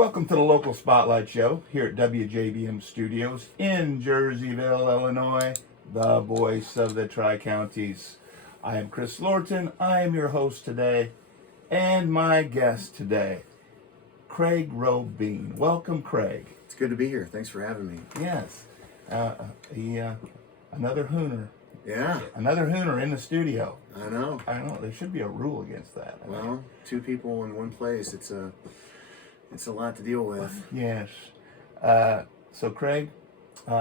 Welcome to the Local Spotlight Show here at WJBM Studios in Jerseyville, Illinois, the voice of the Tri-Counties. I am Chris Lorton. I am your host today, and my guest today, Craig Robeen. Welcome, Craig. It's good to be here. Thanks for having me. Yes. Another Hooner. Yeah. Another Hooner in the studio. I know. There should be a rule against that. Well, two people in one place. It's a lot to deal with. Yes. So Craig, you're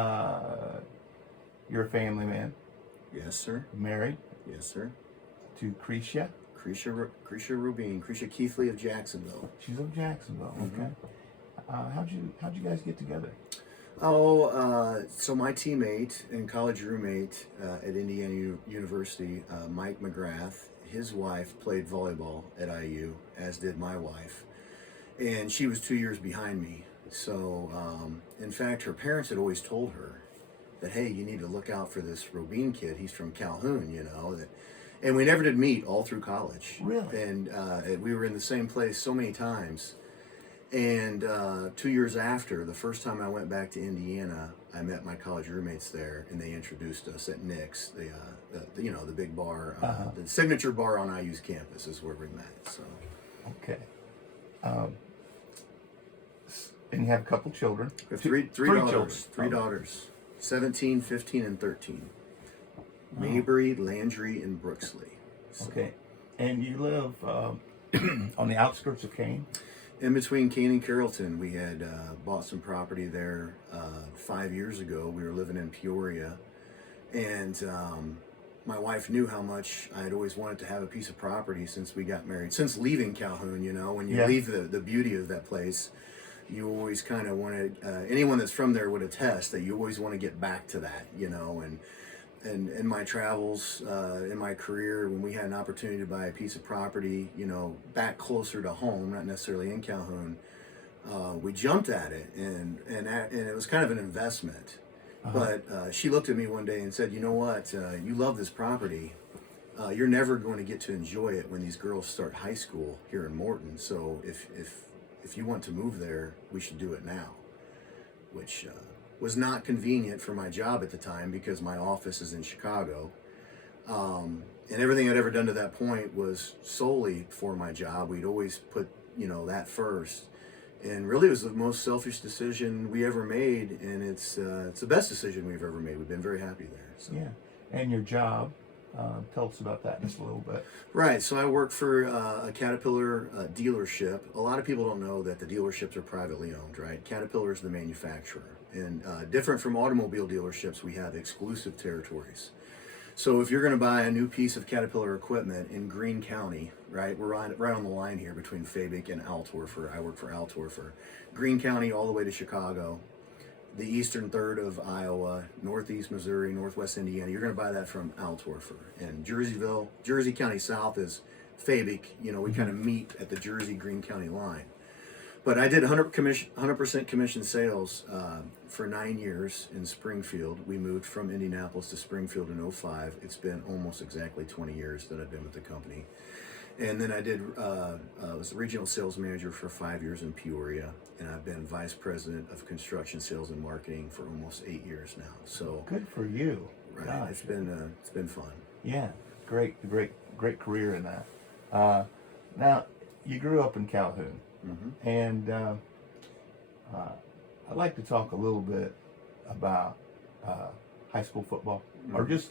a family man. Yes, sir. Married. Yes, sir. To Crecia. Crecia Robeen. Crecia Keithley of Jacksonville. She's of Jacksonville. Mm-hmm. Okay. How'd you guys get together? So my teammate and college roommate at Indiana University, Mike McGrath, his wife played volleyball at IU, as did my wife. And she was 2 years behind me. So, in fact, her parents had always told her that, hey, you need to look out for this Robeen kid. He's from Calhoun, you know. And we never did meet all through college. Really? And we were in the same place so many times. And 2 years after, the first time I went back to Indiana, I met my college roommates there, and they introduced us at Nick's, the big bar, the signature bar on IU's campus is where we met. So. Okay. And you have a couple children. We have three daughters. Children. Three daughters, 17, 15, and 13. Mabry, Landry, and Brooksley. So. Okay. And you live on the outskirts of Kane? In between Kane and Carrollton, we had bought some property there 5 years ago. We were living in Peoria, and my wife knew how much I had always wanted to have a piece of property since we got married. Since leaving Calhoun, you know, when you leave the beauty of that place, you always kind of want to, anyone that's from there would attest that you always want to get back to that, you know, and in my travels, in my career, when we had an opportunity to buy a piece of property, you know, back closer to home, not necessarily in Calhoun, we jumped at it, and it was kind of an investment. But she looked at me one day and said, you know what, you love this property. You're never going to get to enjoy it when these girls start high school here in Morton. So if you want to move there, we should do it now, which was not convenient for my job at the time because my office is in Chicago. And everything I'd ever done to that point was solely for my job. We'd always put, you know, that first. And really it was the most selfish decision we ever made, and it's the best decision we've ever made. We've been very happy there. So. Yeah. And your job, tell us about that just a little bit. Right, so I work for a Caterpillar dealership. A lot of people don't know that the dealerships are privately owned, right? Caterpillar is the manufacturer. And different from automobile dealerships, we have exclusive territories. So if you're going to buy a new piece of Caterpillar equipment in Greene County, right, we're right on the line here between Fabick and Altorfer. I work for Altorfer. Greene County all the way to Chicago, the eastern third of Iowa, northeast Missouri, northwest Indiana. You're going to buy that from Altorfer. And Jersey County South is Fabick. You know, we kind of meet at the Jersey-Greene County line. But I did 100% commission sales for 9 years in Springfield. We moved from Indianapolis to Springfield in 2005. It's been almost exactly 20 years that I've been with the company. And then I was the regional sales manager for 5 years in Peoria, and I've been vice president of construction sales and marketing for almost 8 years now. So good for you. Right, Gosh. it's been fun. Yeah, great career in that. Now, you grew up in Calhoun. Mm-hmm. And I'd like to talk a little bit about high school football, or just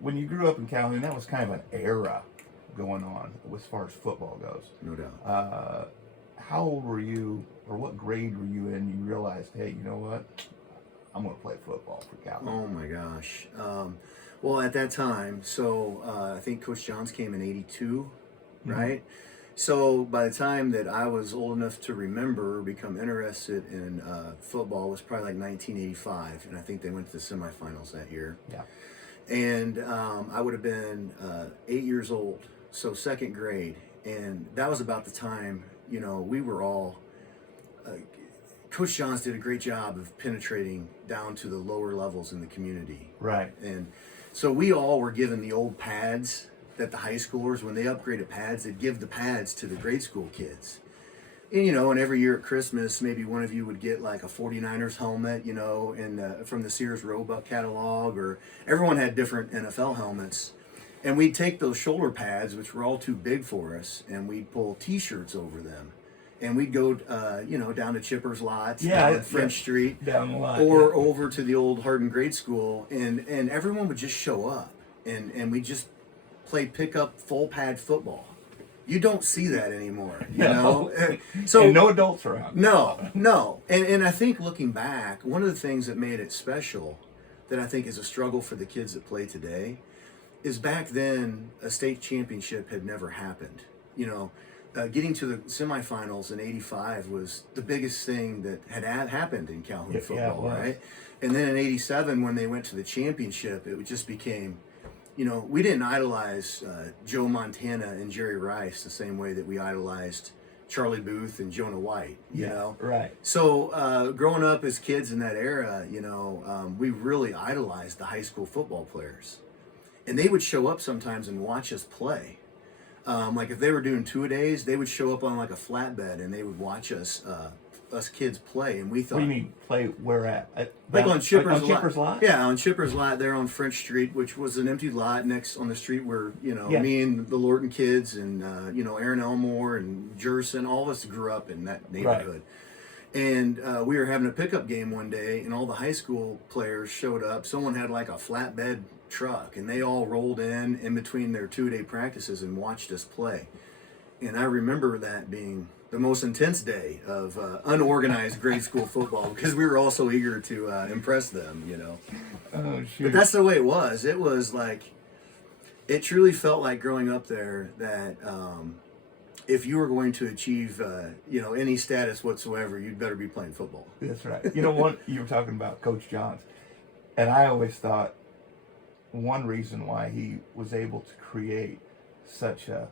when you grew up in Calhoun. That was kind of an era going on as far as football goes. No doubt. How old were you, or what grade were you in? You realized, hey, you know what? I'm going to play football for Calhoun. Oh my gosh. Well, at that time, so I think Coach Johns came in '82, right? So by the time that I was old enough to remember, become interested in football, was probably like 1985, and I think they went to the semifinals that year. Yeah. And I would have been 8 years old, so second grade, and that was about the time, you know, we were all. Coach Johns did a great job of penetrating down to the lower levels in the community. Right. And so we all were given the old pads that the high schoolers, when they upgraded pads, they'd give the pads to the grade school kids. And, you know, and every year at Christmas, maybe one of you would get like a 49ers helmet, you know, from the Sears Roebuck catalog, or everyone had different NFL helmets. And we'd take those shoulder pads, which were all too big for us, and we'd pull T-shirts over them. And we'd go, you know, down to Chipper's Lots on French Street, down the lot, or over to the old Hardin Grade School, and everyone would just show up, and we just play pickup full pad football. You don't see that anymore, you know. So and no adults around. No, and I think looking back, one of the things that made it special, that I think is a struggle for the kids that play today, is back then a state championship had never happened. You know, getting to the semifinals in '85 was the biggest thing that had happened in Calhoun football, right? And then in '87, when they went to the championship, it just became, you know, we didn't idolize Joe Montana and Jerry Rice the same way that we idolized Charlie Booth and Jonah White, you know? Right. So growing up as kids in that era, you know, we really idolized the high school football players. And they would show up sometimes and watch us play. Like if they were doing two-a-days, they would show up on like a flatbed and they would watch us kids play, and we thought. What do you mean play where at? Like on Chipper's Lot? Yeah, on Chipper's Lot there on French Street, which was an empty lot next on the street where, you know, me and the Lorton kids and, you know, Aaron Elmore and Jerson, all of us grew up in that neighborhood. Right. And we were having a pickup game one day, and all the high school players showed up. Someone had like a flatbed truck, and they all rolled in between their two-day practices and watched us play. And I remember that being the most intense day of unorganized grade school football, because we were all so eager to impress them, you know. Oh, shoot. But that's the way it was. It was like, it truly felt like growing up there that if you were going to achieve, you know, any status whatsoever, you'd better be playing football. That's right. You know what? You were talking about Coach Johns, and I always thought one reason why he was able to create such a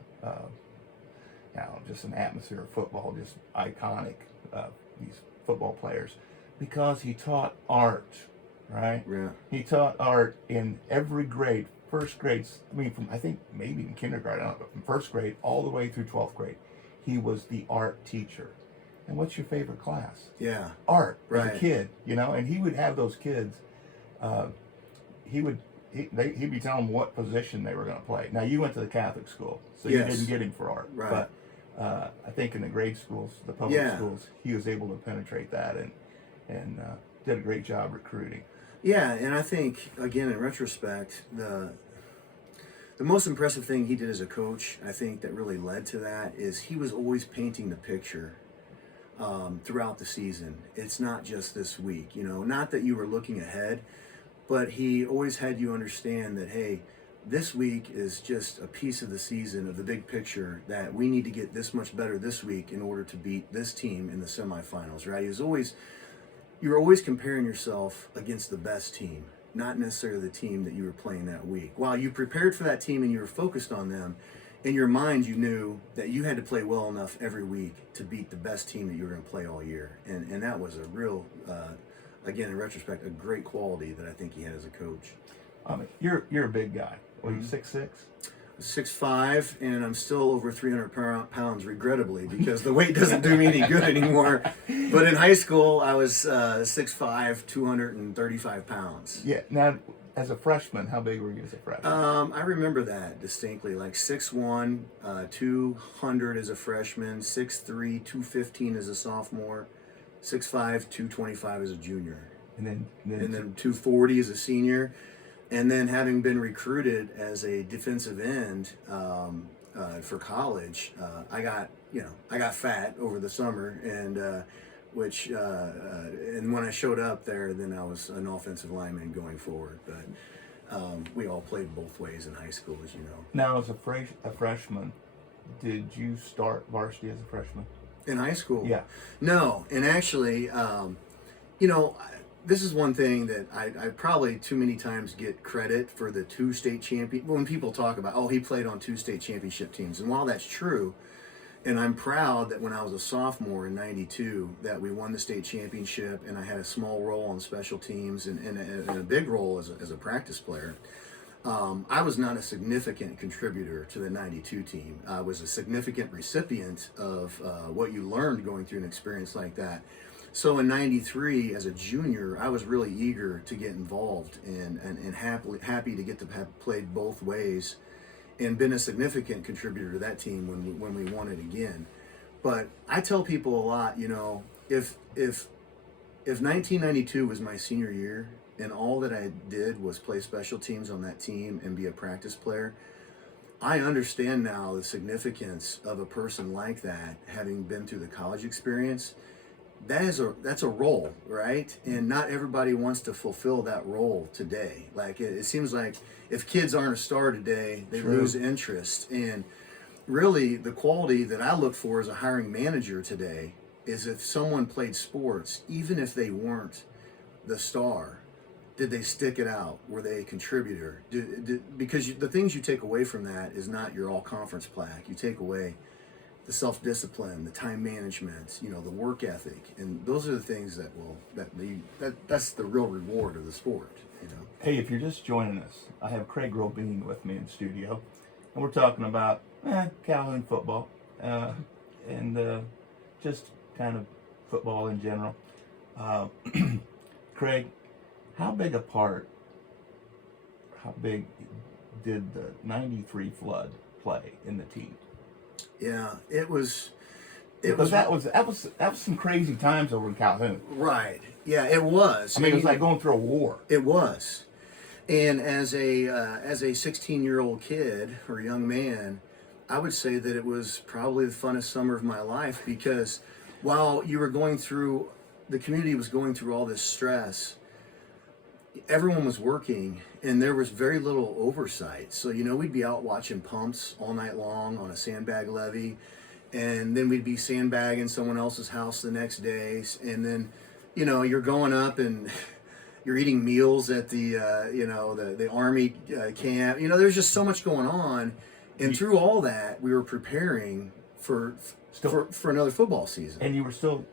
just an atmosphere of football, just iconic, these football players, because he taught art, right? Yeah. He taught art in every grade, first grades, I mean, from, I think maybe in kindergarten, I don't know, but from first grade all the way through 12th grade, he was the art teacher. And what's your favorite class? Yeah. Art, right. As a kid, you know, and he would have those kids, he'd be telling them what position they were going to play. Now, you went to the Catholic school, so you didn't get him for art. Right. But I think in the grade schools, the public schools, he was able to penetrate that and did a great job recruiting. Yeah, and I think, again, in retrospect, the most impressive thing he did as a coach, I think that really led to that, is he was always painting the picture throughout the season. It's not just this week, you know, not that you were looking ahead, but he always had you understand that, hey, this week is just a piece of the season, of the big picture, that we need to get this much better this week in order to beat this team in the semifinals, right? You were always comparing yourself against the best team, not necessarily the team that you were playing that week. While you prepared for that team and you were focused on them, in your mind you knew that you had to play well enough every week to beat the best team that you were going to play all year. And that was a real, again, in retrospect, a great quality that I think he had as a coach. You're a big guy. What are you, 6'6"? 6'5", and I'm still over 300 pounds, regrettably, because the weight doesn't do me any good anymore. But in high school, I was 6'5", 235 pounds. Yeah. Now, as a freshman, how big were you as a freshman? I remember that distinctly, like 6'1", 200 as a freshman, 6'3", 215 as a sophomore, 6'5", 225 as a junior. And then 240 as a senior. And then having been recruited as a defensive end for college, I got fat over the summer, and and when I showed up there, then I was an offensive lineman going forward. But we all played both ways in high school, as you know. Now, as a freshman, did you start varsity as a freshman? In high school? Yeah. No, and actually, you know, this is one thing that I probably too many times get credit for the 2 state champion. When people talk about, oh, he played on 2 state championship teams. And while that's true, and I'm proud that when I was a sophomore in '92 that we won the state championship, and I had a small role on special teams and a big role as a practice player. I was not a significant contributor to the 92 team. I was a significant recipient of what you learned going through an experience like that. So in 93, as a junior, I was really eager to get involved and happy to get to have played both ways and been a significant contributor to that team when we won it again. But I tell people a lot, if 1992 was my senior year and all that I did was play special teams on that team and be a practice player, I understand now the significance of a person like that having been through the college experience. That's a role, right? And not everybody wants to fulfill that role today. Like it seems like if kids aren't a star today, they True. lose interest. And really, the quality that I look for as a hiring manager today is if someone played sports, even if they weren't the star, did they stick it out? Were they a contributor? Because the things you take away from that is not your all-conference plaque. You take away the self-discipline, the time management, the work ethic, and those are the things that's the real reward of the sport. Hey, if you're just joining us, I have Craig Robeen with me in studio, and we're talking about Calhoun football and just kind of football in general. Craig, how big did the 93 flood play in the team? Yeah, it was That was some crazy times over in Calhoun. right. Yeah, it was. I mean, it was like going through a war. It was. And as a 16-year-old kid or young man, I would say that it was probably the funnest summer of my life, because while the community was going through all this stress, everyone was working and there was very little oversight. So, we'd be out watching pumps all night long on a sandbag levee, and then we'd be sandbagging someone else's house the next day. And then, you're going up and you're eating meals at the Army camp. There's just so much going on. And through all that, we were preparing for another football season. And you were still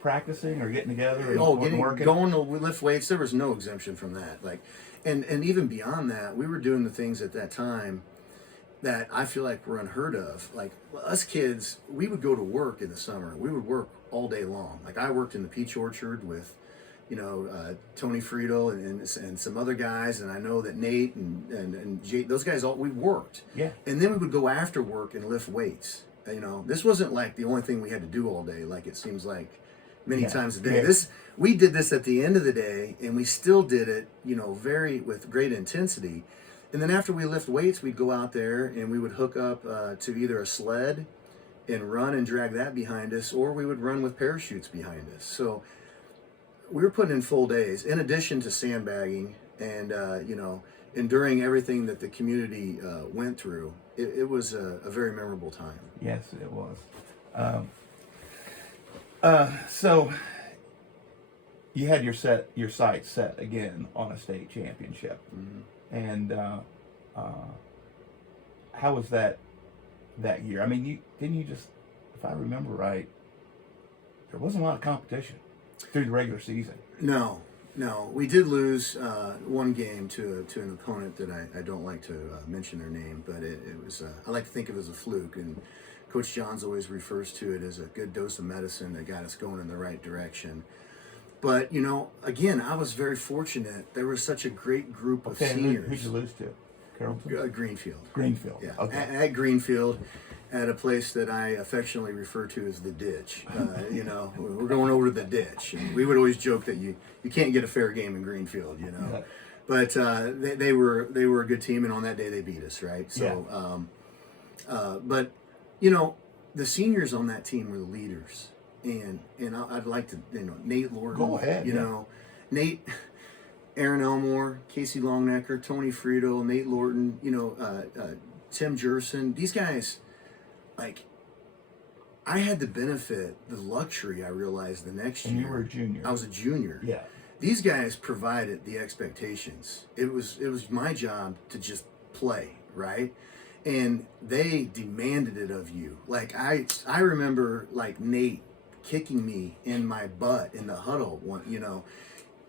practicing or getting together and working? Going to lift weights. There was no exemption from that. And even beyond that, we were doing the things at that time that I feel like were unheard of. Like us kids, we would go to work in the summer. We would work all day long. Like I worked in the peach orchard with, Tony Friedel and some other guys, and I know that Nate and Jay, those guys we worked. Yeah. And then we would go after work and lift weights. This wasn't like the only thing we had to do all day, like it seems like many times a day. Yeah. We did this at the end of the day, and we still did it, with great intensity. And then after we lift weights, we'd go out there and we would hook up to either a sled and run and drag that behind us, or we would run with parachutes behind us. So we were putting in full days, in addition to sandbagging and, enduring everything that the community went through. It was a very memorable time. Yes, it was. So you had your sights set again on a state championship. Mm-hmm. And how was that year? I mean, didn't you just, if I remember right, there wasn't a lot of competition through the regular season. No. We did lose one game to an opponent that I don't like to mention their name, but it was, I like to think of it as a fluke. And Coach Johns always refers to it as a good dose of medicine that got us going in the right direction. But, again, I was very fortunate. There was such a great group of seniors. Who'd you lose to? Carrollton? Greenfield. Greenfield. Yeah. Okay. At Greenfield, at a place that I affectionately refer to as the ditch. We're going over to the ditch. And we would always joke that you can't get a fair game in Greenfield, Yeah. But they were a good team, and on that day they beat us, right? So, but the seniors on that team were the leaders. And I'd like to, Nate Lorton. Go ahead. Nate, Aaron Elmore, Casey Longnecker, Tony Friedel, Nate Lorton, Tim Jerson. These guys, I had the benefit, the luxury, I realized the next year. And you were a junior. I was a junior. Yeah. These guys provided the expectations. It was my job to just play, right? And they demanded it of you. I remember Nate kicking me in my butt in the huddle,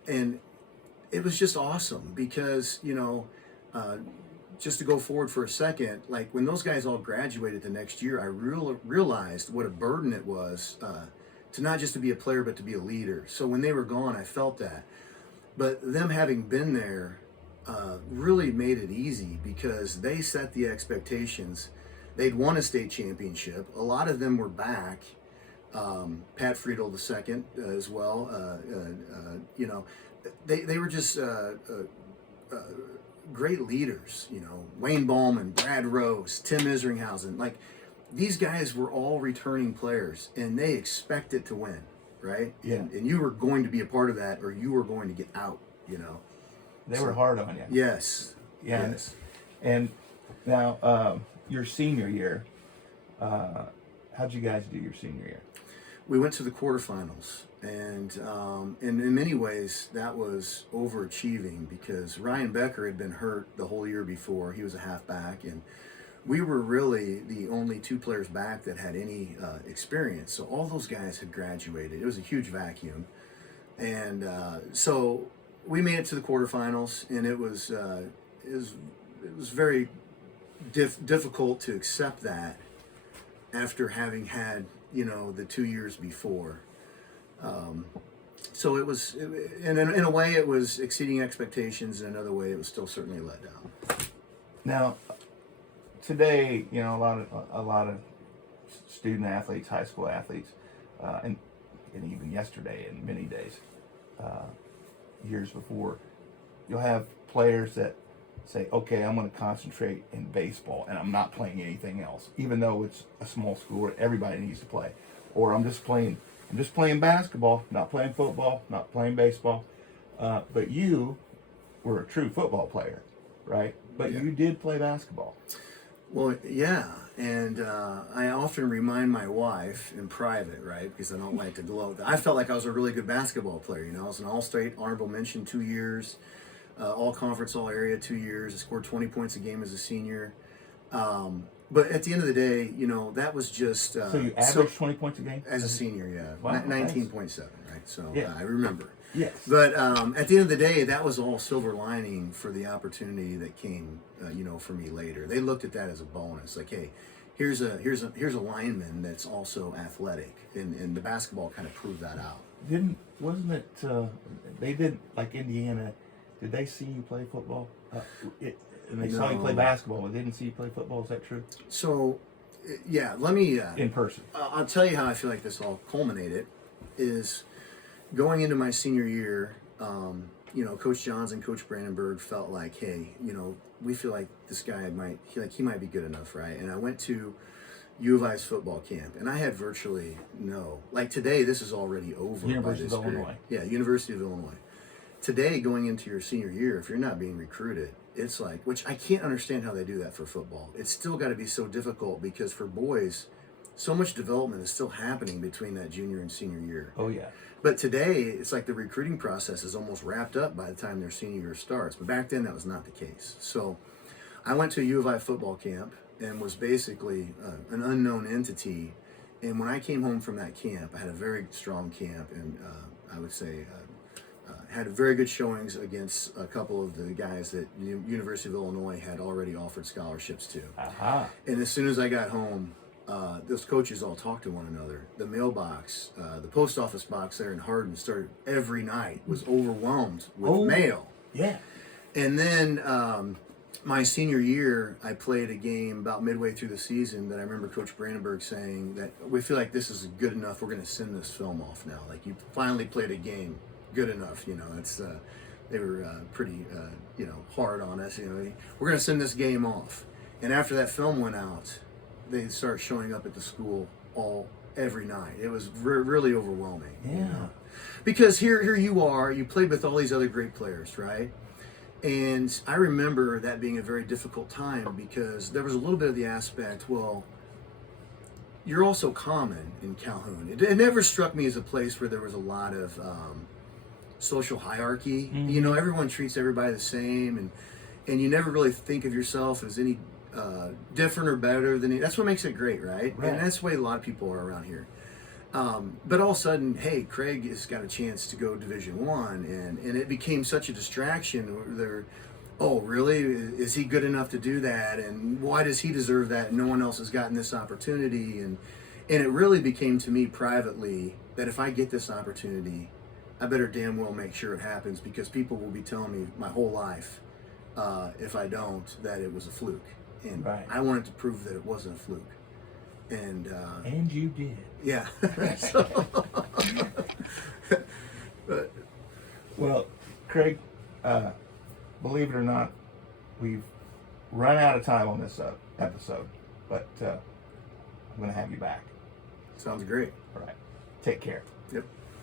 and it was just awesome because just to go forward for a second, like when those guys all graduated the next year, I realized what a burden it was to not just to be a player, but to be a leader. So when they were gone, I felt that. But them having been there really made it easy because they set the expectations. They'd won a state championship. A lot of them were back. Pat Friedel II as well. You know, they were just great leaders. You know, Wayne Ballman, Brad Rose, Tim Isringhausen. Like, these guys were all returning players, and they expected to win, right? Yeah. And you were going to be a part of that, or you were going to get out. You know, They were hard on you. Yes. Yeah. Yes. And now, your senior year, how'd you guys do your senior year? We went to the quarterfinals, and in many ways that was overachieving because Ryan Becker had been hurt the whole year before. He was a halfback, and we were really the only two players back that had any experience. So all those guys had graduated. It was a huge vacuum, and so we made it to the quarterfinals, and it was very difficult to accept that after having had, you know, the 2 years before. So in a way it was exceeding expectations, in another way it was still certainly a letdown. Now, today, you know, a lot of student athletes, high school athletes, and even yesterday and many days, years before, you'll have players that say, okay, I'm going to concentrate in baseball and I'm not playing anything else, even though it's a small school where everybody needs to play. Or I'm just playing basketball, not playing football, not playing baseball. But you were a true football player, right? But Yeah. you did play basketball. Well, yeah, and I often remind my wife in private, right, because I don't like to gloat. I felt like I was a really good basketball player. You know, I was an all-state honorable mention 2 years, all-conference, all-area 2 years. I scored 20 points a game as a senior. But at the end of the day, you know, that was just... So you averaged 20 points a game? As a senior, yeah. Wow, 19.7, right? So Yeah. I remember. Yes. But at the end of the day, that was all silver lining for the opportunity that came, you know, for me later. They looked at that as a bonus. Like, hey, here's a lineman that's also athletic, and the basketball kind of proved that out. Wasn't it, they did, like Indiana, did they see you play football? And they saw you play No. basketball, but they didn't see you play football, is that true? So, yeah, let me... In person. I'll tell you how I feel like this all culminated is going into my senior year. You know, Coach Johns and Coach Brandenburg felt like, hey, you know, we feel like this guy might be good enough, right? And I went to U of I's football camp, and I had virtually no. Like today, this is already over. University by this of period. Illinois. Yeah, University of Illinois. Today, going into your senior year, if you're not being recruited, it's like, which I can't understand how they do that for football. It's still got to be so difficult because for boys, so much development is still happening between that junior and senior year. Oh, yeah. But today, it's like the recruiting process is almost wrapped up by the time their senior year starts. But back then, that was not the case. So I went to a U of I football camp and was basically an unknown entity. And when I came home from that camp, I had a very strong camp, and I would say had very good showings against a couple of the guys that University of Illinois had already offered scholarships to. Aha. And as soon as I got home, those coaches all talked to one another. The mailbox, the post office box there in Hardin started every night was overwhelmed with mail. Yeah. And then my senior year, I played a game about midway through the season that I remember Coach Brandenburg saying that we feel like this is good enough. We're going to send this film off now. Like, you finally played a game good enough. You know, it's they were pretty you know, hard on us. You know, we're going to send this game off. And after that film went out, they start showing up at the school every night. It was really overwhelming. Yeah. You know? Because here you are, you played with all these other great players, right? And I remember that being a very difficult time because there was a little bit of the aspect, well, you're also common in Calhoun. It never struck me as a place where there was a lot of social hierarchy. Mm-hmm. You know, everyone treats everybody the same, and you never really think of yourself as any different or better than that's what makes it great, right? And that's the way a lot of people are around here. But all of a sudden, hey, Craig has got a chance to go Division I, and it became such a distraction. oh, really? Is he good enough to do that? And why does he deserve that? No one else has gotten this opportunity. And it really became to me privately that if I get this opportunity, I better damn well make sure it happens, because people will be telling me my whole life, if I don't, that it was a fluke. And Right. I wanted to prove that it wasn't a fluke. And you did. yeah. But, Well, Craig, believe it or not, we've run out of time on this episode, but I'm going to have you back. sounds great. All right. Take care. Yep.